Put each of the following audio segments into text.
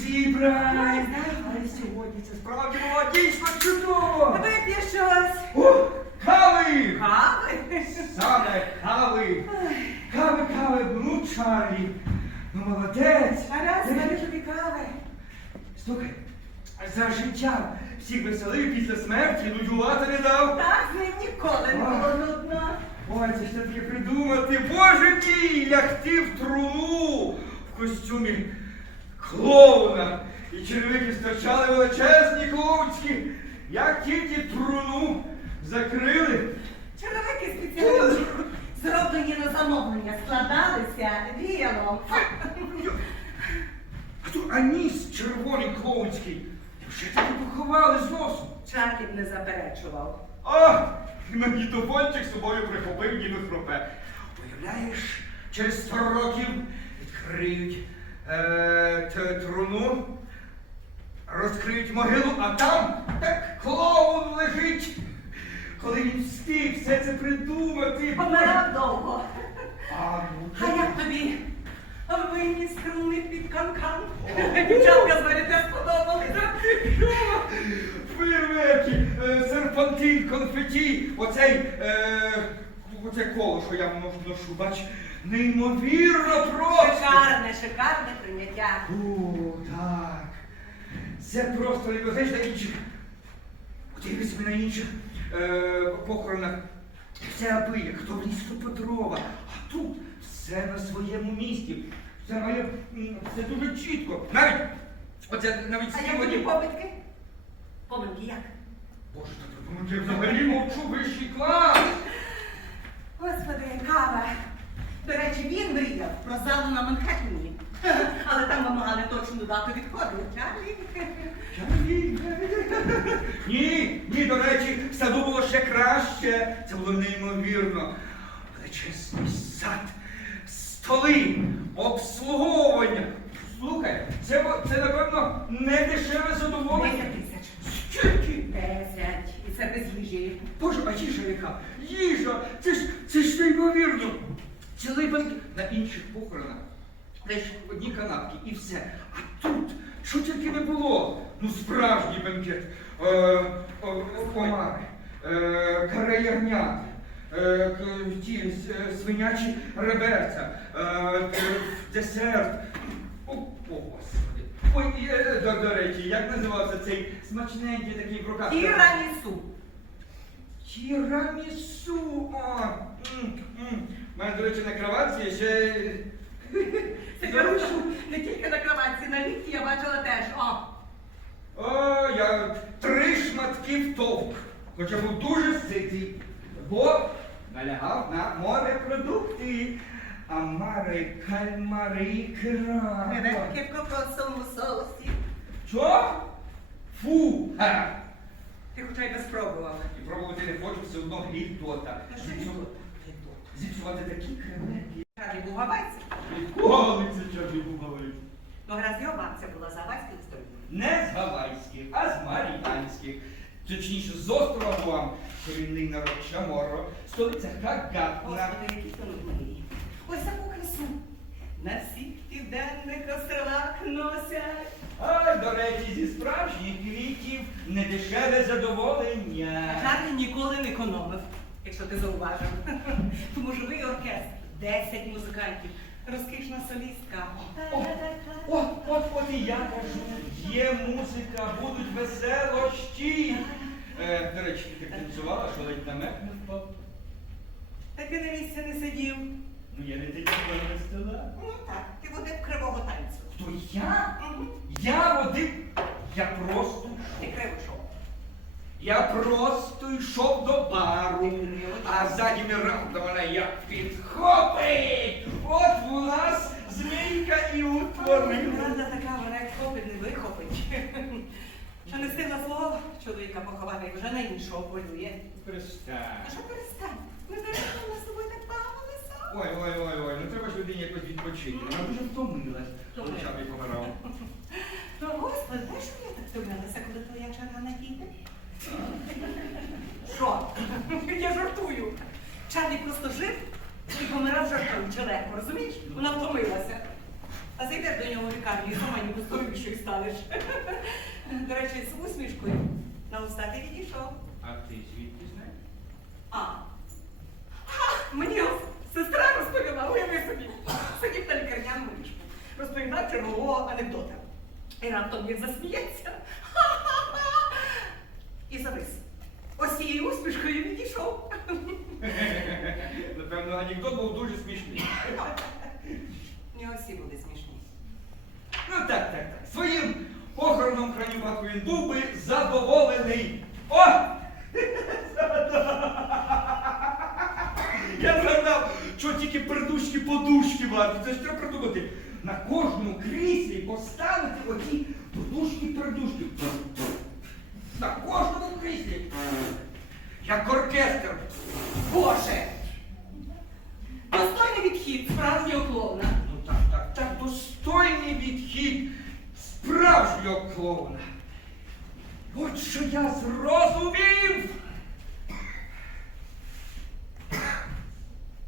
зібрань. Але сьогодні це справді було дійсно чудово. Вип'є щось. Ух, Кави! Кави? Саме кави! Кави, кави, ну, Чарлі! Ну, молодець! Гаразд, зварю тобі кави. Слухай, за життя всіх веселив після смерті, нудьгувати не дав. Так, з ним ніколи не було нудно. Ой, це ж таки придумати, боже мій, лягти в труну в костюмі клоуна. І черевики стирчали величезні клоунські, як тільки труну закрили. Черевики спеціальні, зроблені на замовлення, складалися віялом. А то аніс червоний клоунський. Вже таки поховали з носу. Чарлі не заперечував. А, мені з собою прихопив, ніби хропе. Уявляєш, через сто років відкриють е, труну, розкриють могилу, а там так клоун лежить. Коли він встиг все це придумати. Помирав довго. А, ну, А як тобі? Винні струни під канкан. Дівчатка з мене те сподобалися. Фейерверки, е, серпантин, конфеті, оцей, е, оце коло, що я ношу, бач, неймовірно просто. Шикарне, шикарне прийняття. О, так. Це просто знаєш, на інших. Подивись на інших е, похоронах. Все аби як хто в лісу по дрова, а тут все на своєму місці. Все має все дуже чітко. Навіть оце навіть А як сьогодні. тобі поминки? Поминки як? Боже, та ну ти взагалі мовчу вищий клас. Господи, кава. До речі, він мріяв про залу на Манхеттені. Але там вимагали точну дату відходу. Чарлі? Ні, ні, до речі, в саду було ще краще. Це було неймовірно. Величезний сад, столи, обслуговування. Слухай, це, бо- це напевно не дешеве задоволення. Десять тисяч. Скільки? Десять. І це без їжі. Боже, а їжа яка? Їжа! Це ж це ж неймовірно. Цілий банк на інших похоронах. Лише одні канапки і все. А тут що тільки не було? Ну, справжній бенкет. Е, о- Омари, е, каре ягнят, е, к- ті с- свинячі реберця, е, десерт. О, о, Господи. Ой, і, е, до, до речі, як називався цей смачненький такий прокат? Тірамісу. Тірамісу. М. У мене, до речі, на кроватці ще. Це кажу, не тільки на кроватці, на ліфті я бачила теж. О, О, я три шматки втовк. Хоча був дуже ситий, бо налягав на морепродукти. Амари, кальмари, ікра. креветки в кокосовому соусі. Що? Фу! Ха! Ти хоча й не спробувала. І пробувати не хочу, все одно. Ну, що Зіпсу- Зіпсувати такі креветки. Був. Ніколи це чорний бугавий. Ну, гаразд його бабця була з гавайської історії. Не з гавайських, а з маріанських. Точніше, з острова Гуам, корінний народ Чаморо, столиця Хагатна. Ось таку красу. На всіх південних островах носять. А, до речі, зі справжніх квітів недешеве задоволення. Чарлі ніколи не економив, якщо ти зауважив. Тому живий оркестр, 10 музикантів, розкішна солістка. О, от, от, от і я кажу, є музика, будуть веселощі. Е, до речі, ти так танцювала, що ледь на мене не впав. Так ти на місці не сидів. Ну я не тільки стола. Ну так, ти водив кривого танцю. Хто я? Я водив. Я просто Ти йшов. криво йшов. Я просто йшов до бару, а ззаді Міранда мене як підхопить. От у нас змійка і утворила. Миранда така, вона як хопить, не вихопить. Що не стигла свого чоловіка поховати, вже на іншого полює. Перестань. А що перестань? Ми зараз з тобою так бавилися. Ой, ой, ой, ой, ну треба ж людині якось відпочити. Вона дуже втомилась. Втомилась. Очами помирав. Ну, господи, знаєш, що я так Втомилася, коли твоя черга надійде? Що? Я жартую. Чарлі просто жив і помирав жартуючи легко, розумієш? Вона втомилася. А зайдеш до нього в лікарню і сама ніби здоровішою станеш. До речі, з усмішкою на уста ти відійшов. А ти звідки знаєш? А. А, Мені сестра розповіла, уяви собі. Сидів на лікарняному ліжку. Розповідав чергового анекдота. І раптом він засміється. Ха-ха-ха. І завис. Ось цією усмішкою відійшов. Напевно, анекдот був дуже смішний. Не всі були смішні. Ну так, так, так. Своїм похороном хранюваку він був би задоволений. О! Я згадав, що тільки придушки подушки варті. Це ж треба придумати. На кожному кріслі поставити оті подушки придушки. На кожному кріслі. Як оркестр. Боже! Достойний відхід справжнього клоуна. Ну так, так, так, достойний відхід справжнього клоуна. От що я зрозумів.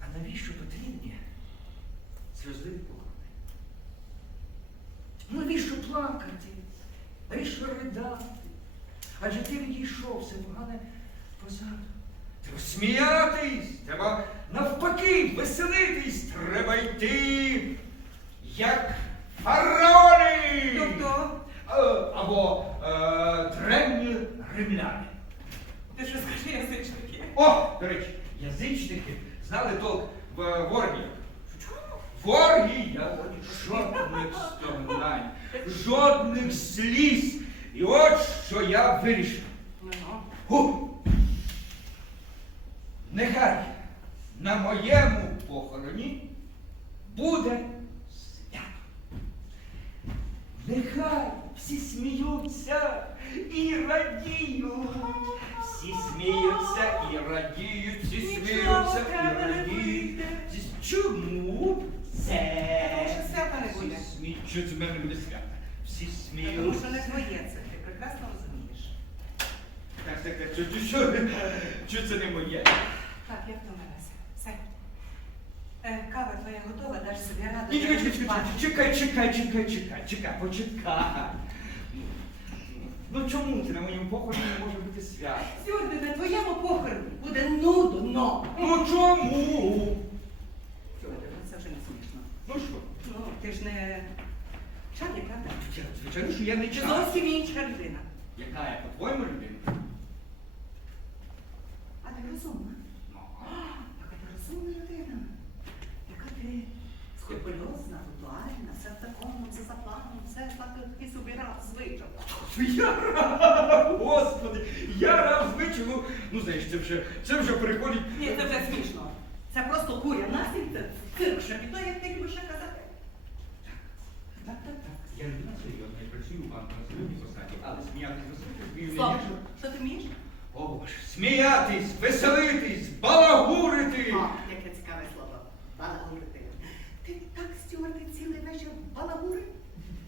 А навіщо потрібні сльозливі похорони? Навіщо плакати? Навіщо ридати? Адже ти відійшов все погане позаду. Треба сміятись, треба навпаки веселитись, треба йти, як фараони! Тобто, Е, Або е, древні римляни. ти що скажи язичники? О, до речі, язичники знали толк в е, воргіях. Воргія жодних стогнань, жодних сліз. І от що я вирішив. Ну, Ху! Нехай на моєму похороні буде свято. Нехай всі сміються і радіють. Всі сміються і радіють, всі Нічого сміються в тебе і не радіють. вийде. Всі- Чому це? Тому Всі сміють. Що це в мене буде свято? Всі Тому що не твоє це, ти прекрасно розумієш. Так, так, так, що, що, що, що це не моє? Так, я втомилася. Все. Е, кава твоя готова, даш собі раду. Ні, чекай, чекай, чекай, чекай, чекай, чекай, чекай, почекай. Ну чому це на моєму похороні не може бути свято? Сьогодні на твоєму похороні буде нудно. Ну чому? Сьогодні, ну це вже не смішно. Ну що? Ти ж не Чарлі, правда? Я, Звичайно, що я не Чи зовсім інша людина. Яка я, по-твоєму людина? А ти розумна. Ну, Яка ти розумна людина. Яка ти скрупульозна, ритуальна, все в такому, все за планом, все так такий собі звичай. Я рад, господи, я рад звичайно. Ну, знаєш, це вже, це вже переходить. Ні, це вже смішно. Це просто куря насінь, це цирк шапіто, як ти любиш казати. Так, так, так. Я людина серйозна, я працюю в банку на серйозній посаді, але сміятись веселитись вмію Слава, не дуже. що ти вмієш? О, Боже, сміятись, веселитись, балагурити. О, яке цікаве слово. Балагурити. Ти так стюарди цілий вечір балагури,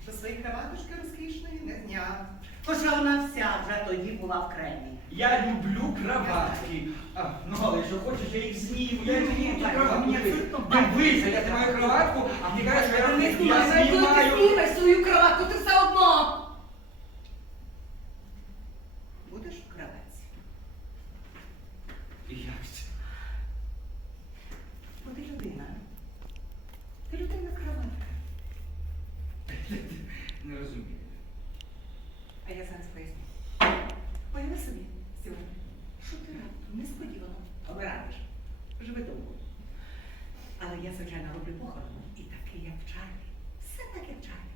що свої краватушки розкішної не зняв. Хоча вона вся вже тоді була в кремі. Я люблю краватки. А, ну, але якщо хочеш, я їх зніму. Я їх Ні, зніму, ті краватки. Дивися, я тримаю краватку, а ти кажеш, що я, не коли ти знімаю. свою краватку, ти все одно. Будеш в краватці? Як це? Бо ти людина. Ти людина краватка. Не розумію. А я зараз поясню. Уяви собі, сьогодні, що ти раптом несподівано обираєш. Живи довго. Але я, звичайно, роблю похорон. І такий, як в Чарлі. Все так, як в Чарлі.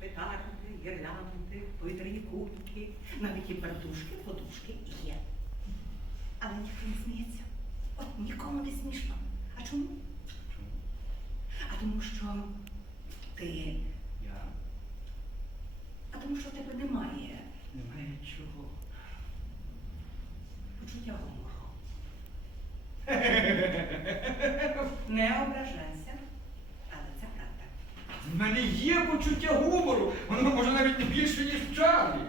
Петарди, гірлянди, повітряні кубики, навіть і пердушки, подушки є. Але ніхто не сміється. От нікому не смішно. А чому? Чому? А тому що ти. Я? А тому що в тебе немає Немає чого. почуття гумору. Не ображайся, але це правда. В мене є почуття гумору. Воно може навіть не більше, ніж в Чарлі.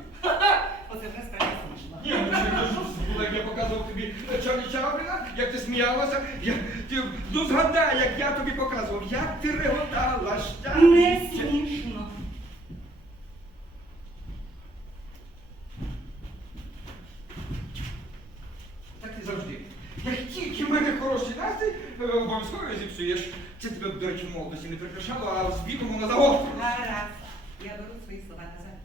Оце вже справді смішно. Ні, ну що ти ж було, як я показував тобі Чарлі Чапліна, як ти сміялася. Я, ти, ну згадай, як я тобі показував, як ти реготала, щастя. Не смішно. Так і завжди. Як тільки в мене хороший настрій, е, обов'язково зіпсуєш. Це тебе, до речі, в молодості не прикрашало, а з віком воно загострило. Гаразд. Я беру свої слова назад.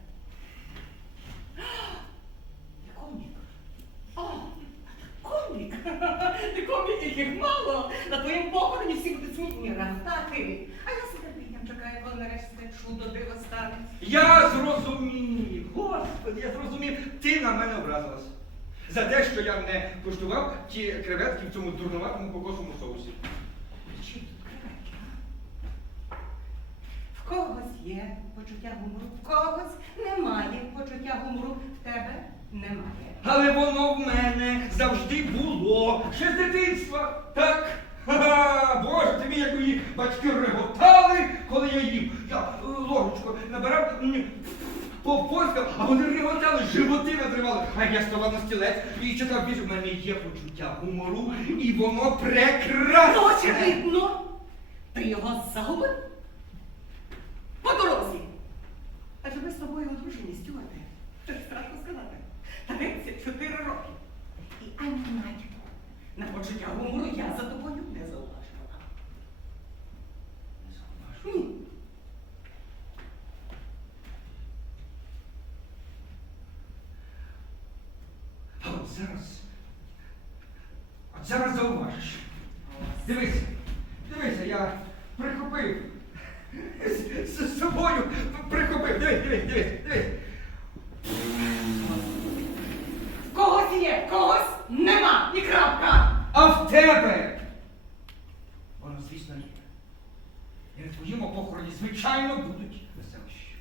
Ти комік. О, комік. Ти комік, яких мало. На твоєму похороні всі будуть смітні рахтати. А я з нетерпінням чекаю, коли нарешті це чудо диво стане. Я зрозумів, господи, я зрозумів, ти на мене образилась. За те, що я не куштував ті креветки в цьому дурнуватому кокосовому соусі. Чим тут креветки. В когось є почуття гумору, в когось немає почуття гумору, в тебе немає. Але воно в мене завжди було. Ще з дитинства. Так. Ха-ха, Боже, ти мій, як мої батьки реготали, коли я їв. Я е, ложечку набирав м, повпоскав, а вони реготали, животи надривали. А я ставав на стілець і читав більше. В мене є почуття гумору, і воно прекрасне. очевидно, ти його загубив по дорозі. Адже ми з тобою одружені, Стюарте. Це страшно сказати. 34 роки. І ані натяку на почуття гумору я за тобою не зауважила. Ні. А от зараз. От зараз зауважиш. Дивися, дивися, я прихопив. З, з собою прихопив. Дивись, дивись, дивись, дивись. В когось є, в когось нема. І крапка. А в тебе. Воно, звісно, є. І на твоєму похороні, звичайно, будуть веселощі.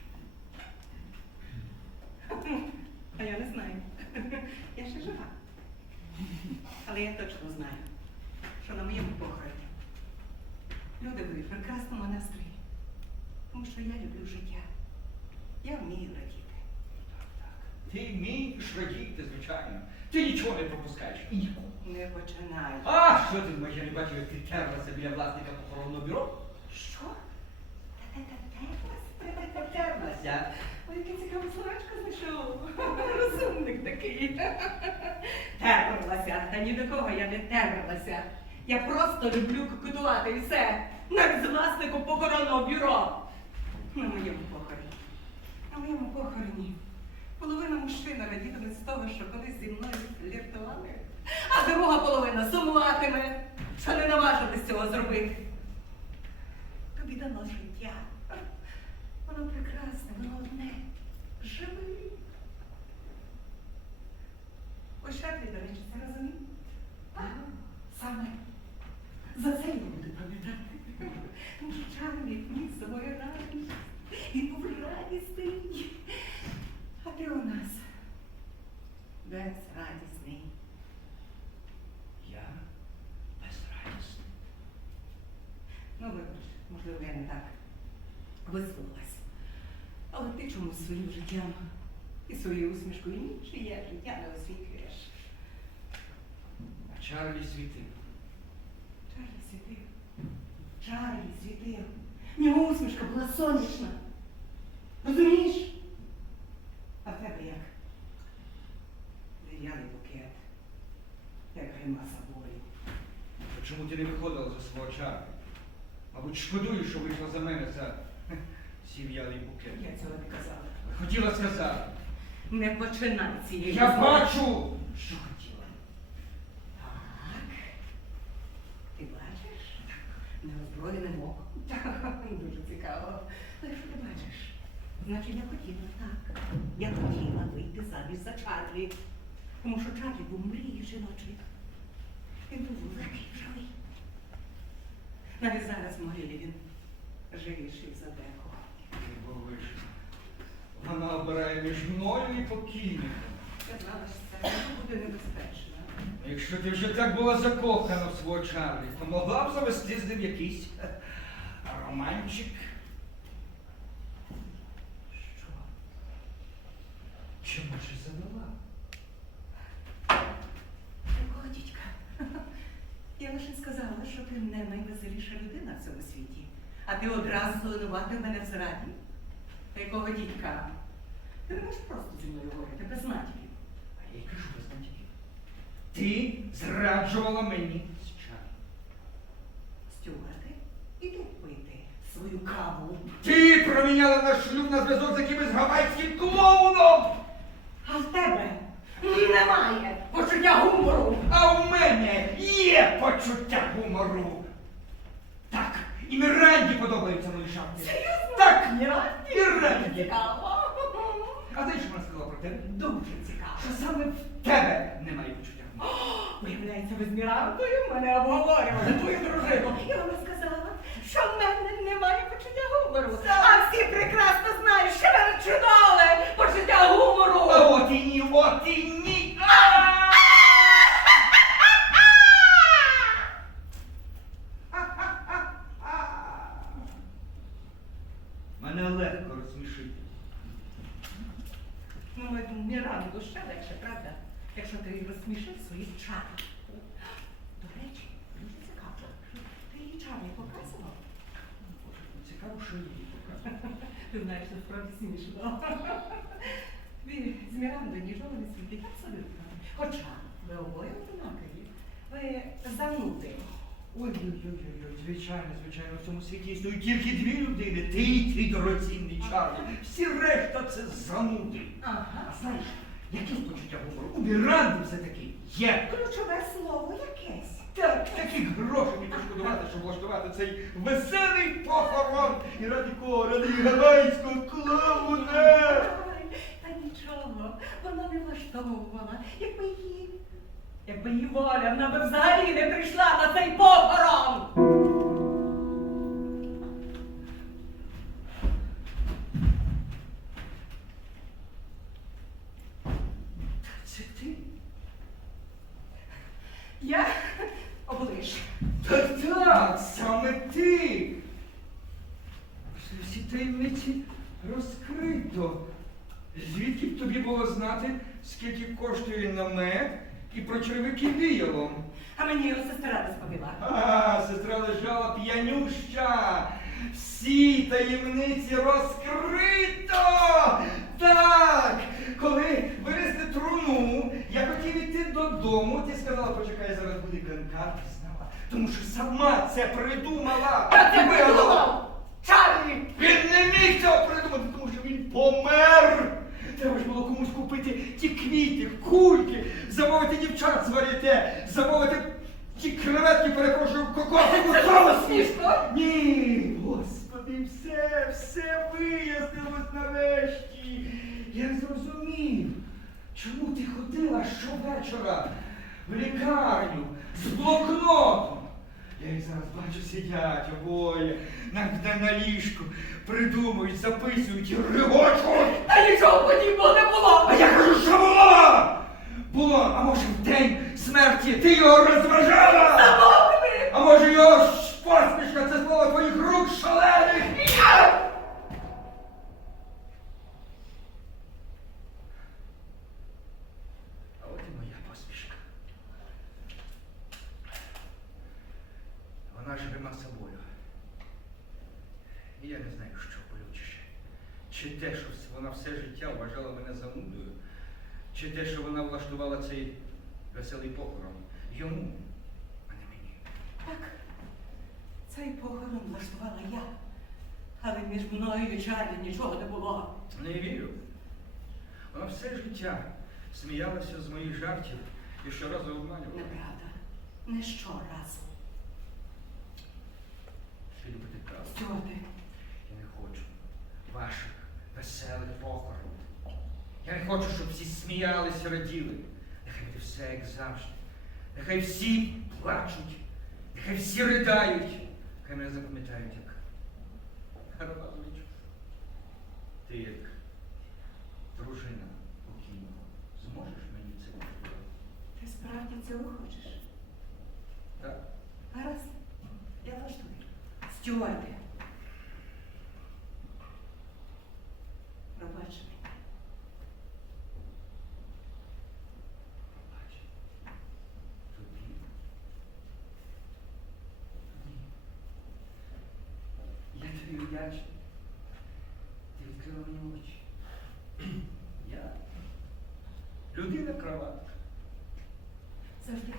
А я не знаю. Я ще жива. Але я точно знаю, що на моєму похороні люди будуть в прекрасному настрої. Тому що я люблю життя. Я вмію радіти. Так, так. Ти вмієш радіти, звичайно. Ти нічого не пропускаєш. І нікого. Не починай. А що ти думаєш, я не бачив, як ти терлася біля власника похоронного бюро? Що? Та-та-та-терлася? Та-та-та-терлася? Ой, яке цікаве словечко знайшов. Розумник такий. Терлася. Та ні до кого я не терлася. Я просто люблю кокетувати і все. Навіть з власником похоронного бюро. На моєму похороні. На моєму похороні. Половина мужчин радітиме з того, що колись зі мною фліртували, а друга половина сумуватиме, що не наважились цього зробити. Тобі дано життя. Воно прекрасне, воно одне. Живи. Ось до речі, це розумів? Саме. За це його буде пам'ятати. Тому що Чарлі вніс з собою радість. Він був радісний. А ти у нас безрадісний. Я безрадісний. Ну, вибач, можливо, я не так висловилась. Але ти чомусь своїм життям і своєю усмішкою нічиє життя не освітлюєш. А Чарлі світив. Чарлі світив. Чарлі світив. В нього усмішка була сонячна. Розумієш? А в тебе як? Дерев'яний букет. Як гримаса болі. А чому ти не виходила за свого Чарлі? Мабуть, шкодуєш, що вийшла за мене за хе, букет. Я цього не казала. Хотіла сказати. Не починай цієї Я розмови. бачу, що хотіла. Так. Ти бачиш? Неозброєним оком. Так, дуже цікаво. Але що ти бачиш? Значить, я хотіла, так. Я хотіла вийти заміж за Чарлі. Тому що Чарлі був мрією жіночою. Він був легкий, живий. Навіть зараз в могилі він живіший за декого вишня. Вона обирає між мною і покійником. Сказала, що це буде небезпечно. Якщо ти вже так була закохана в свого Чарлі, то могла б завести з ним якийсь романчик. Що? Чи може завела? Такого дідька. Я лише сказала, що ти не найвеселіша людина в цьому світі, а ти одразу звинувати мене в зраді. Та якого дідька? Ти не можеш просто зі мною говорити без натяків. А я й кажу без натяків. Ти зраджувала мені з чаю. Стюарте, іди пити свою каву. Ти проміняла наш шлюб на зв'язок з якимось гавайським клоуном! А в тебе немає почуття гумору. А в мене є почуття гумору. Так, і Міранді подобаються мої шапки. Серйозно? Так, я раді. Цікаво. А знаєш, що вона сказала про тебе? Дуже цікаво. Що саме в тебе немає почуття. Виявляється, ви з Мірандою мене обговорювали твою дружину. І вона сказала, що в мене немає почуття гумору. А всі прекрасно знають, що мене чудове почуття гумору. А от і ні, от і ні. А! Мене легко розсмішити. Ну, я думаю, Міранду ще легше, правда? Якщо ти її розсмішив своїх чар. До речі, дуже цікаво. Ти її чарні показував? Боже, ну Цікаво, що їй показує. Ти знаєш, це справді смішно. Ви з Мірандою нічого не світить абсолютно. Хоча ви обоє одинакові. Ви зануди. Ой-ой-ой, звичайно, звичайно, в цьому світі існують тільки дві людини. Ти і твій дорогоцінний Чарлі. Всі решта це зануди. Ага. А знаєш, якесь почуття гумору у Міранди все-таки є. Ключове слово якесь. Так, таких грошей не пошкодувати, щоб влаштувати цей веселий похорон. І ради кого? Ради гавайського клоуна. Ой, Та нічого, вона не влаштовувала. Якби її. Якби її воля, вона би взагалі не прийшла на цей похорон. Це ти? Я облиш. Так саме ти. Всі. Звідки б тобі було знати, скільки коштує намет і про червики віялом? А мені його сестра розповіла. А, сестра лежала п'янюща. Всі таємниці розкрито. Так, коли вивезли труну, я хотів іти додому. Ти сказала, почекай, зараз буде ганкар, ти знала. Тому що сама це придумала. Я це придумав! Чарлі! Він не міг цього придумати, тому що він помер. Треба ж було комусь купити ті квіти, кульки, замовити дівчат з варіте, замовити ті креветки, перепрошую, Це смішно? Ні, господи, все, все вияснилось нарешті. Я зрозумів, чому ти ходила щовечора в лікарню з блокнотом. Я їх зараз бачу, сидять обоє на, на, на ліжку, придумують, записують і регочуть. Та нічого подібного не було! А я кажу, що було? Було, а може в день смерті ти його розважала? Замовкни! А може його ж посмішка це слово твоїх рук шалених? А от і моя посмішка. Вона живе собою. І я не знаю, що болючіше. Чи те, що вона все життя вважала мене занудою, чи те, що вона влаштувала цей веселий похорон йому, а не мені. Так, цей похорон влаштувала я. Але між мною і Чарлі нічого не було. Не вірю. Вона все життя сміялася з моїх жартів і щоразу обманювала. Неправда. Не щоразу. Ти любите правду. Хочу ваших веселих похорон. Я не хочу, щоб всі сміялися, раділи. Нехай буде все як завжди. Нехай всі плачуть, нехай всі riдають. Хай мене запам'ятають як Карабазович. Ти як дружина покійного. Зможеш мені це влаштувати? ти справді цього хочеш? Так? Гаразд, я влаштую. Стюарте. Пробач мені. Пробач. Тобі. тобі вдячний. Ти відкрила мені очі. Я людина кроватка. Завжди.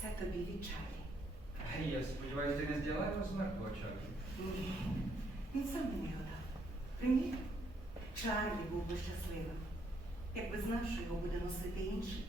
Це тобі від Чарлі. Я сподіваюся, ти не зділа його з мертвого Чарлі. Ні. Він сам мені його дав. Примір. Чарлі був би щасливим, якби знав, що його буде носити інший.